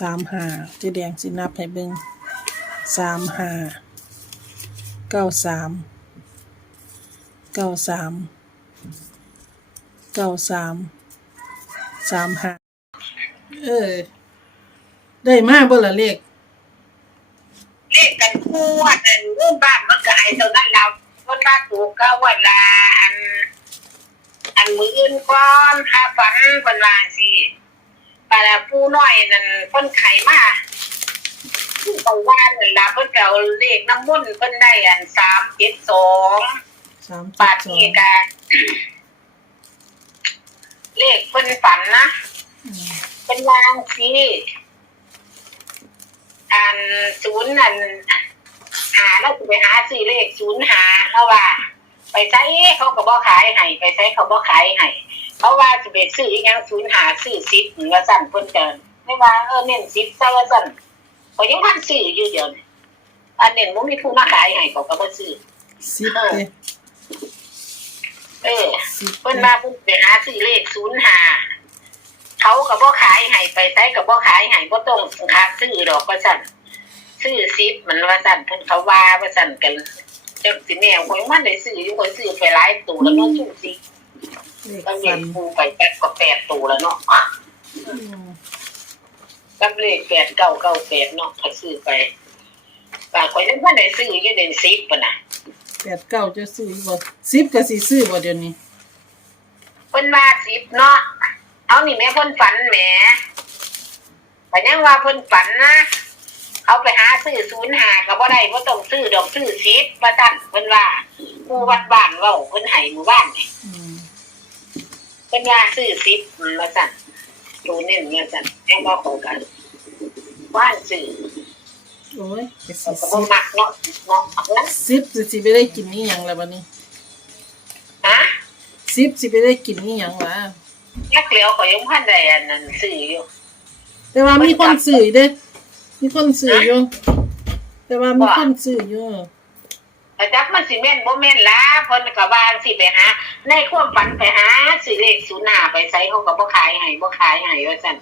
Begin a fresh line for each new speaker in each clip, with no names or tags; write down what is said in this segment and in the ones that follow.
สามห้าเจ๊แดงสินับให้เบิ่งสามห้าเก้าสามเก้าสามเก้าสามสามห้าเออ ได้มากบ่ละเลข
เลขกันคู่อันรื่องบ้านมันก็ให้เท่านั้นแล้วคนบ้านถูกก็วันละอันอันมืออื่นก่อนค่าฝันเป็นวางสิ ปลาผู้น้อยนั่นเพิ่นไข่มาตรงบ้านนั่นล่ะเพิ่นก็เอาเลขน้ำมุ่นต์เพิ่นได้อันสามเจ็ดสอง
สาม
ปา
เจ็ดสอ
ที
ง
กาเลขเพิ่นฝันนะ
อืม
เป็นวางสิอันศูนย์นั่นหาแล้วจะไปหาซื้อเลขศูนย์หาแล้วว่า ไปใช้เขาก็บ่ขายให้ไปใช้เขาบ่ขายให้ เพราะว่าสิไปซื้ออีกอย่างศูนย์หาซื้อซิปเหมือนว่าสั่นเพิ่นเดินไม่ว่าเออเน้นซิปซะว่าสั่นก็ยังพันซื้ออยู่เดี๋ยวนี้อันเน้นบ่มีผู้มาขายให้เขาก็บ่ซื้อ
สิบเด้
เออ
สิบ
เพิ่น
เด้
มาเพิ่นไปหาซื้อเลขศูนย์หาเขาก็บ่ขายให้ไปใช้ก็บ่ขายให้บ่ต้องค่าซื้อดอกว่าสั่นซื้อซิปมันว่าสั่นเพิ่นเขาว่าว่าสั่นกันจังสิแนวข่อยมันได้ซื้ออยู่ข่อยซื้อไปหลายตัวแล้วเนาะซุ่มสิ
เลข
ก็เรี
ฟั
ย
น
นปูไปแปดก็แปดตัวแล้วเนาะ
อืม
กับเลขแปดเก้าเก้าแปดเนาะก็ซื้อไปบางคนยังบ่ได้ซื้ออยู่ในซิปปะน่ะ
แปดเก้าจะซื้ออีกบ่สิบก็สิซื้อบ่เดี๋ยวนี้
เพิ่นว่าซิปเนาะเอานี่แม่เพิ่นฝันแหมแต่ยังว่าเพิ่นฝันนะเขาไปหาซื้อศูนย์หาก็บ่ได้บ่ต้องซื้อดอกซื้อซิปว่าซั่นเพิ่นว่าผู้วัดบ้านเว้าเพิ่นให้หมู่บ้านนี่
อืม
เพิ่นว่าซื้อซิปว่าซั่นดูเน้นว่าซั่นยังบ่เข้ากันว่านซื้อ
โอ้ยไปสิ
เขาก็
สิ
บ่มักเนาะเนาะนั้น
สิบสิสิไปได้กินนี่หยังแล้วบัดนี้
ฮะ
สิบสิไปได้กินนี่หยังวะ
นักเหลียวก็ยังพันได้อันนั้นซื้ออยู่
แต่ว่ามีคนซื้อเด้ มีคนซื้ออยู่แต่ว่ามีคนซื้ออยู่
แต่จักมันสิแม่นบ่แม่นล่ะเพิ่นก็ว่าสิไปหา ในความฝันไปหาซื้อเลขศูนย์หน้าไปใส่เขาก็บ่ขายให้บ่ขายให้ว่าซั่น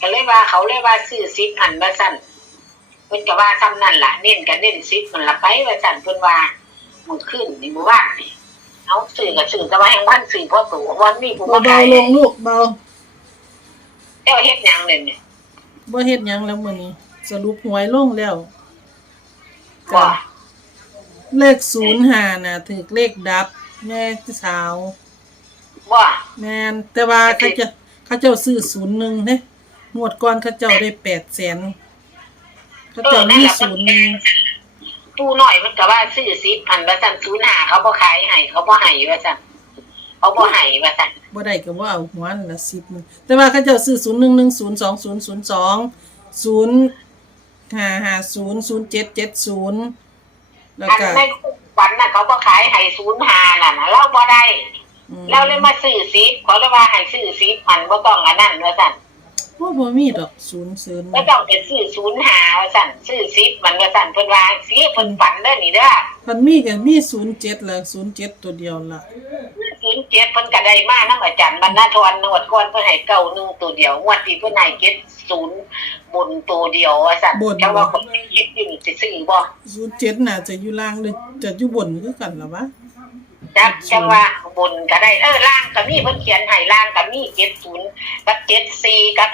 ก็เลยว่าเขาเลยว่าซื้อ10อันว่าซั่นเพิ่นก็ว่าซ้ำนั่นล่ะเน้นก็เน้น10มันละไปว่าซั่นเพิ่นว่ามื้อคืนนี่บ่ว่านนี่เอาซื้อก็ซื้อแต่ว่าแห่งบ้านซื้อเพราะตัววันนี้ผู้
เบา
มาขาย
ๆลงลูกเบา
เจ้าเฮ็ดหยังเนี่ยนี่
บ่เฮ็ดหยังแล้วมื้อนี้สรุปหวยลงแล้ว
บ่
เลขศูนย์หาน่ะถึกเลขดับ แม่สาว
บ่
แม่นแต่ว่าเขาจะเขาเจ้าซื้อศูนย์หนึ่งเด้งวดก่อนเขาเจ้าได้แปดแสนเขาเจ้ามีศูนย์หนึ่ง
ตู้น้อยมันก็ว่าซื้อ10อันว่าซั่นศูนย์หาเขาบ่ขายให้เขาบ่ให้ว่าซั่นเขาบ่ให้ว่าซั่น
บ่ได้ก็บ่เอาหัวนั่นละสิบมันแต่ว่าเขาเจ้าซื้อศูนย์หนึ่งหนึ่งศูนย์สองศูนย์ศูนย์สองศูนย์ห้าห้าศูนย์ศูนย์เจ็ดเจ็ดศูนย์ แล้ว
อัน
ก็
ในฝันน่ะเขาบ่ขายให้ศูนย์หาน่ะนะเราบ่ได้
อืม
เราเลยมาซื้อซิปเขาเลยว่าให้ซื้อซิปมันบ่ต้องอันนั้นว่าซั่น
บ่บ่มีดอกศูนย์ศูนย์
บ่ต้องไปซื้อศูนย์หาว่าซั่นซื้อซิปมันว่าซั่นเพิ่นว่าสิเพิ่นฝันเด้อนี่เด้อ
มันมีก็มีศูนย์เจ็ดละศูนย์เจ็ดตัวเดียวละ
ศูนย์เจ็ดเพิ่นก็ได้มานํอาจารย์บรรณาธรนวดก่อนเพิ่นให้เก้าหนึ่งตัวเดียวงวดที่เพิ่นให้เจ็ดศูนย์บนตัวเดียวว่าซั่น แต่ว่าคนคิดอยู่นี่สิซื้อบ่
ศูนย์เจ็ดน่าจะอยู่ล่างหรือจะอยู่บนคือกันหรอวะ
จักจังว่าบนก็ได้เออล่างก็มีเพิ่นเขียนให้ล่างก็มี70กับ74กับ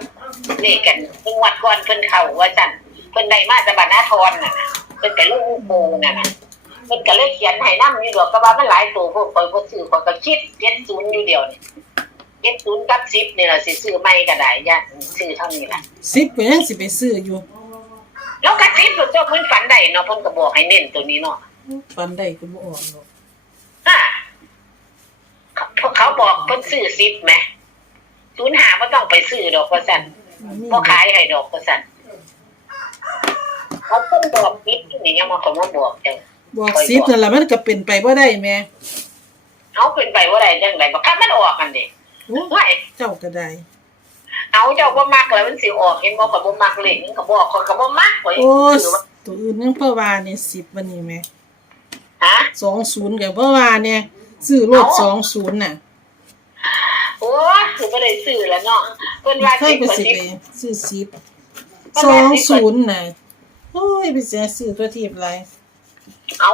59นี่กันงวดก่อนเพิ่นเข้าว่าซั่นเพิ่นได้มาจากบรรณาธรน่ะนะเพิ่นก็ลูกโมน่ะนะ เพิ่นก็เลยเขียนให้นำอยู่ดอกก็ว่ามันหลายตัวพวกข่อยบ่ซื้อข่อยก็คิด70อยู่เดียวนี่70กับ10นี่ล่ะสิซื้อใหม่ก็ได้ย่าซื้อเท่านี้ล่ะ
สิบก็ยังสิไปซื้ออยู่
แล้วก็10ตัวเจ้าเพิ่นฝันได้เนาะเพิ่นก็บอกให้เน้นตัวนี้เนาะ
ฟันได้ก็บ่ออกหรอก
อ่าเขาเขาบอกเพิ่นซื้อซิปไหมศูนย์หาบ่ต้องไปซื้อดอกว่าสั่น
มันมี
บ่ขายให้ดอกว่าสั่นเขาเพิ่นบอกซิปนี่ยังมาเขามาบอกจัง
บอกสิบนั่นล่ะมันก็เป็นไปบ่ได้แม่
เอาเป็นไปว่าได้จังไดบ่คันมันออกกันดิ
โอ้
ไม่
เจ้าก็ได้
เอาเจ้าบ่มักแล้วมันสิออกเห็นบ่ก็บ่มักเลขนี่ก็บอกคนก็บ่มักข่อย
โอ้
ซื้อว่า
ตัวอื่นยังเพราะว่านี่สิบวันนี้แม่
ฮะ
สองศูนย์ก็เพราะว่าเนี่ยซื้อรถสองศูนย์น่ะ
โอ้คือบ่ได้ซื้อแล้วเนาะเพิ่นว่า
ใคร
สิบ
ไป
กว่า
สิ
สิบ
ไปซื้อสิบสองศูนย์น่ะโอ้ยไปเสียซื้อตัวทีบไร
เอา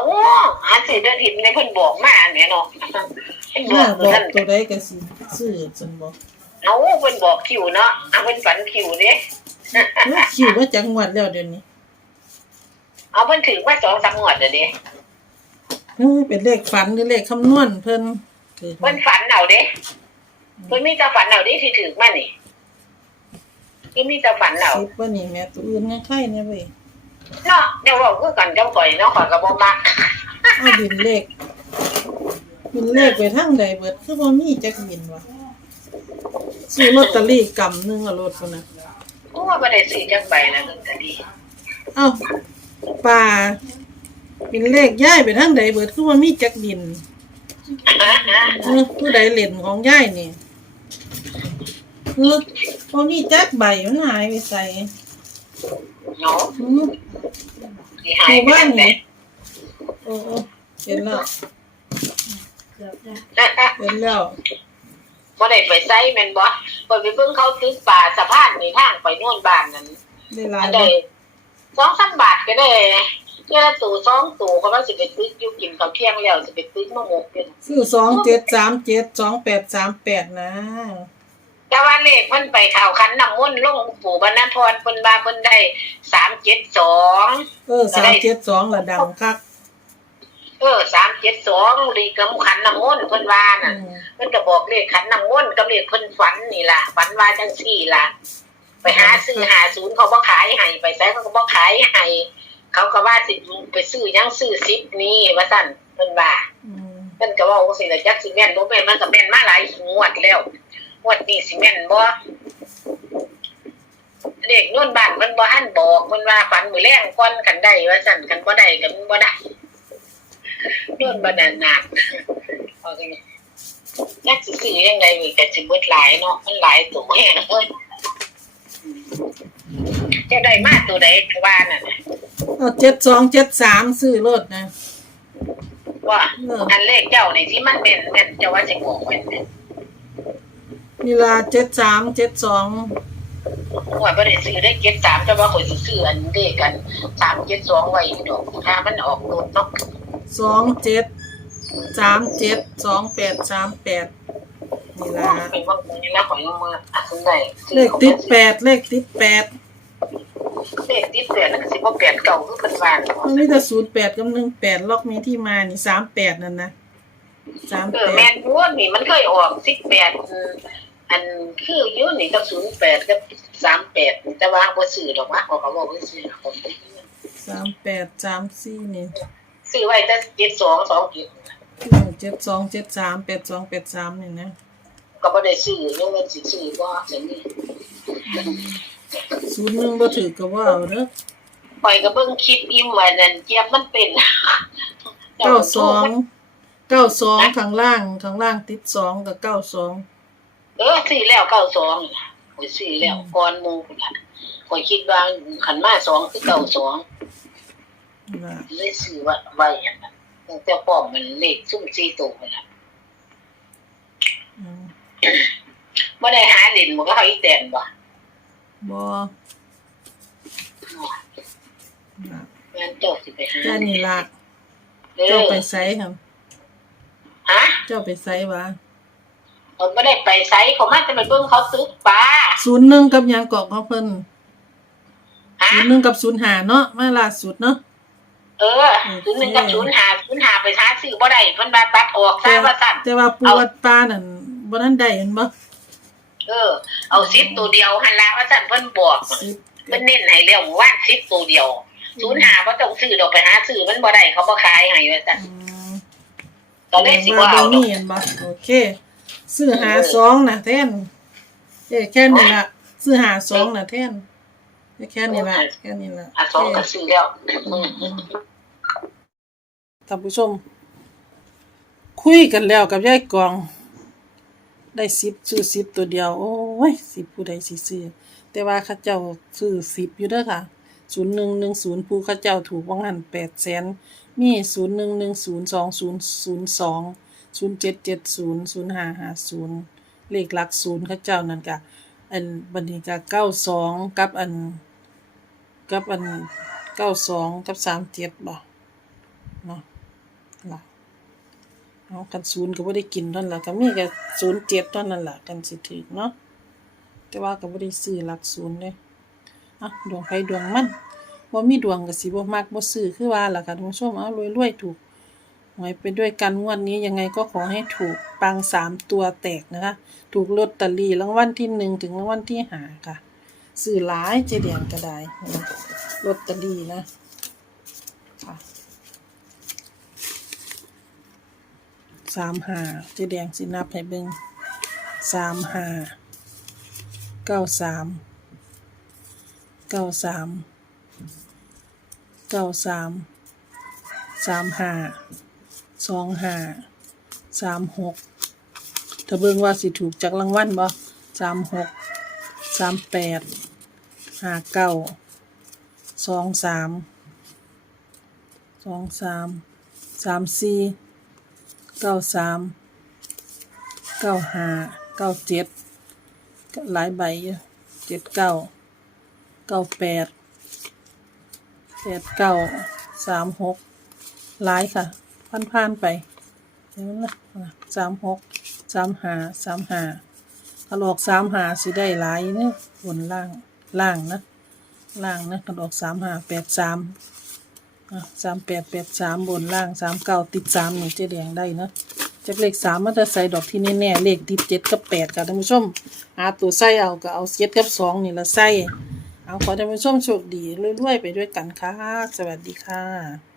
หาซื้อเดือนทิพย์ในเพิ่นบอกมาเนี่ยเนาะเพิ่นบ
มา
อก
บอก
ท่าน
ตัวใดก็สิซื้อจังบอก
เอาเพิ่นบอกคิวเนาะเอาเพิ่นฝันคิวเด้
เอ้ยคิวว่าจังหวัดแล้วเดี๋ยวนี้
เอาเพิ่นถึงว่าสองสามงวดแล้วเด้
เฮ้ยเป็นเลขฝันหรือเลขคำนวณเพิ่นคือ
เพิ่นฝันเอาเด้เพิ่นมีแต่ฝันเอาเด้ที่ถึงมานี่คือมีแต่ฝันเอา
สิบว่านี่แม่ตัวอื่นยังไข่เนี่ยเว้ย
เนาะเดี๋ยวเว้าคือกันเจ้าข่อยเนาะข่อยก็บ่มัก
เอาบินเลขบินเลขไปทางใดเบิดคือบ่มีจักบินวะซื้อลอตเตอรี่กำหนึงอะรถพุ่นน่ะ
โอ้บ่ได้ซื้อจักใบแล้วนึงก็ดี
เอ้าป่าบินเลขย้ายไปทางใดเบิดคือบ่มีจักบินเออผู้ใดเล่นของย้ายนี่เออบ่มีจักใบมันหายไปใส่
เนาะ
อือ
สิหา
ห
ย
มู่
ไป
บ้าน
ไหน
นี่โอ้โอ้เห็นแล้วเห็นแล้ว
บ่ได้ไปไสแม่นบ่บ่ไปเบิ่งเขาตึกป่าสะพานนี่ทางไปโน่นบ้านนั่น
ได้หลา
อั
ย
น
บ่
ใดสองพันบาทก็ได้เจ้าตู่สองตู่เขาว่าสิไปตึกอยู่กินข้าวเที่ยงแล้วสิไปตึกมะม่วงเป็น
ซื้อสองเจ็ดสามเจ็ดสองแปดสามแปดนะ
แต่ว่าเลขเพิ่นไปข่าวคันน้ำมนต์ลงปู่บรรณพรเพิ่นว่าเพิ่นได้สามเจ็ดสอง
เออสามเจ็ดสองละดังคัก
เออสามเจ็ดสองลีกำขันน้ำมนต์เพิ่นว่า
อื
น่ะ
ม
เพิ่นก็บอกเลขขันน้ำมนต์กับเลขเพิ่นฝันนี่ล่ะฝันว่าจังซี่ล่ะ ไปหาซื้อหาศูนย์เขาบ่ขายให้ไปไสเขาก็บ่ขายให้เขาก็ว่าสิไปซื้อหยังซื้อซิปนี่ว่าซั่นเพิ่นว่า
อืม
เพิ่นก็เว้าจังซี่ล่ะจักสิแม่นบ่แม่นมันก็แม่นมาหลายงวดแล้ว งวดนี้สิแม่นบ่เด็กนู่นบ้านเพิ่นบ่ทันบอกเพิ่นว่าฝันมื้อแรงก่อนกันได้ว่าซั่นกันบ่ได้ก็มันบ่ได้นู่นบ่นานนานเอาจังนี้จักสิซื้อยังไงมีก็สิเบิดหลายเนาะมันหลายตัวแฮงเอ้ยจะได้มาตัวใดก็ว่าน่ะ
เอาเจ็ดสองเจ็ดสามซื้อรถนะ
ว่า
เออ
อันเลขเจ้านี่ที่มันแม่นแม่นเจ้าว่าสิบอกไว้เนี่ ย
เวลาเจ็ดสามเจ็ดสอง
ว่าบ่ได้ซื้อได้เก็บสามแต่ว่าข่อยสิซื้ออันเด็กกันสามเจ็ดสองไว้อยู่ดอกถ้ามันออกตัวเนาะ
สองเจ็ดสามเจ็ดสองแปดสามแปดนี่ละ
เป็นว่าคนนี้แล้วข่อยเอามาอะคุณได้
เลขติดแปดเลขติดแปด
เลขติดแปดแล้วก็สิบ่แปดเก่าคือเพิ่นว่าเนาะ
มันมีแต่ศูนย์แปดกับหนึ่งแปดล็อกมีที่มานี่สามแปดนั่นนะสาม
เอ
แป
อแม่
ด
นบ่นี่มันเคยออก18อืม อันคืออยู่นี่กับ08กับ38แต่ว่าบ่ซื้อดอกว่าเขาก็บอกว่าซื้อผม
สามแปดสามสี่นี่
ซื้อไว้แต่72 27
เจ็ดสองเจ็ดสามแปดสองแปดสามนี่นะ
ก็บ่ได้ซื้อยังเงินสิซื้อบ่จังนี้
ศูนย์หนึ่งบ่ถือก็ว่าเอาเด้อ
ปล่อยก็เบิ่งคลิปอิ่มว่านั่นเจี๊ยบมันเป็น
เก้าสองเก้าสองข้างล่างข้างล่างติดสองกับเก้าสอง
เออซื้อแล้วเก้าสองข่อยซื้อแล้วก่อนหมูพุ่นล่ะข่อยคิดว่าขันมาสองคือเก้าสอง
นะ
เลยซื้อว่าไว้อย่างนั้นตั้งแต่ป้อมมันเลขซุ่มสี่ตัวพุ่นล่ะ
อืม
บ่ได้หาเล่นบ่ก็เขาอีแตนบ่
บ่นะ
งั้นเจ้าสิไปหา
แค่นี้ละ
เอ
เจ้า
อ
ไปไสครับ
ฮะ
เจ้าไปไสวะ
ผมบ่ได้ไปไสเขามาจะไปเบิ่งเขาตึกปลา
ศูนย์หนึ่งกับหยังเกาะของเพิ่น
ฮะ
ศูนย์หนึ่งกับศูนย์หาเนาะมาล่าสุดเนาะ
เออศูนย์หนึ่งกับศูนย์หาศูนย์หาไปหาซื้อบ่ได้เพิ่นว่าตัดออกซะว่าซั่น
แต่ว่าปูวัดปลานั่นบ่นั้นได้เห็นบ่
เออ เอาซิปตัวเดียวหั่นละว่าซั่นเพิ่นบอก
สิบ
เพิ่นเน้นให้แล้วว่าซิปตัวเดียวศูนย์หาบ่ต้องซื้อดอกไปหาซื้อมันบ่ได้เขาบ่ขายให้ว่าซั่น
อืม
ก็เลยสิบ่เอาด
นี่
อก
เห็นบ่โอเค ซื้อหาสองน่ะแทนเอ้แค่นี้ล่ะซื้อหาสองน่ะแทนแค่นี้ล่ะแค่นี้ล่ะ
อะสองก็ซื้อแล้ว
ท่านผู้ชม คุยกันแล้วกับยายกอง ได้สิบซื้อสิบตัวเดียว โอ้ยสิบผู้ใดสิซื้อแต่ว่าเข้าเจ้าซื้อสิบอยู่เด้อค่ะศูนย์หนึ่งหนึ่งศูนย์ผู้เข้าเจ้าถูกว่างหันแปดแสนมีศูนย์หนึ่งหนึ่งศูนย์สองศูนย์ศูนย์สอง ศูนย์เจ็ดเจ็ดศูนย์ศูนย์ห้าห้าศูนย์เลขหลักศูนย์เขาเจ้านั่นก็อันบันี้ก็เก้าสองกับอัน กับอันเก้าสองกับสามเจ็ดบ่เนาะล่ะเอากันศูนย์ก็บ่ได้กินท่านละก็มีก็ศูนย์เจ็ดท่านั้นแหละกันสิถึกเนาะแต่ว่าก็บ่ได้ซื้อหลักศูนย์เด้อะดวงไผดวงมันบ่มีดวงก็สิบ่มักบ่ซื้อคือว่าล่ะค่ะท่านผู้ชมเอารวยๆถูก หวยไปด้วยกันงวดนี้ยังไงก็ขอให้ถูกปังสามตัวแตกนะคะ ถูกลอตเตอรี่รางวัลที่หนึ่งถึงรางวัลที่ห้าค่ะซื้อหลายเจแดงก็ได้ลอตเตอรี่นะค่ะสามห้าเจแดงสินับให้เบิ่งสามห้าเก้าสามเก้าสามเก้าสามสามห้า สองห้าสามหกถ้าเบิ่งว่าสิถูกจากรางวัลบ่สามหกสามแปดห้าเก้าสองสามสองสามสามสี่เก้าสามเก้าห้าเก้าเจ็ดหลายใบเจ็ดเก้าเก้าแปดแปดเก้าสามหกหลายค่ะ ผ่านๆไปเดี๋ยวนะสามหกสามหาสามหาถ้าหลอกสามหาสิได้หลายเนี่ยบนล่างล่างนะล่างนะกระดอกสามห้าแปดสามสามแปดแปดสามบนล่างสามเก้าติดสามนี่เจ๊แดงได้นะจากเลขสามมันจะใส่ดอกที่แน่ๆเลขติดเจ็ดกับแปดค่ะท่านผู้ชมหาตัวใส่เอาก็เอาเจ็ดกับสองนี่ละใส่เอาขอท่านผู้ชมโชคดีรวยๆไปด้วยกันค่ะ สวัสดีค่ะ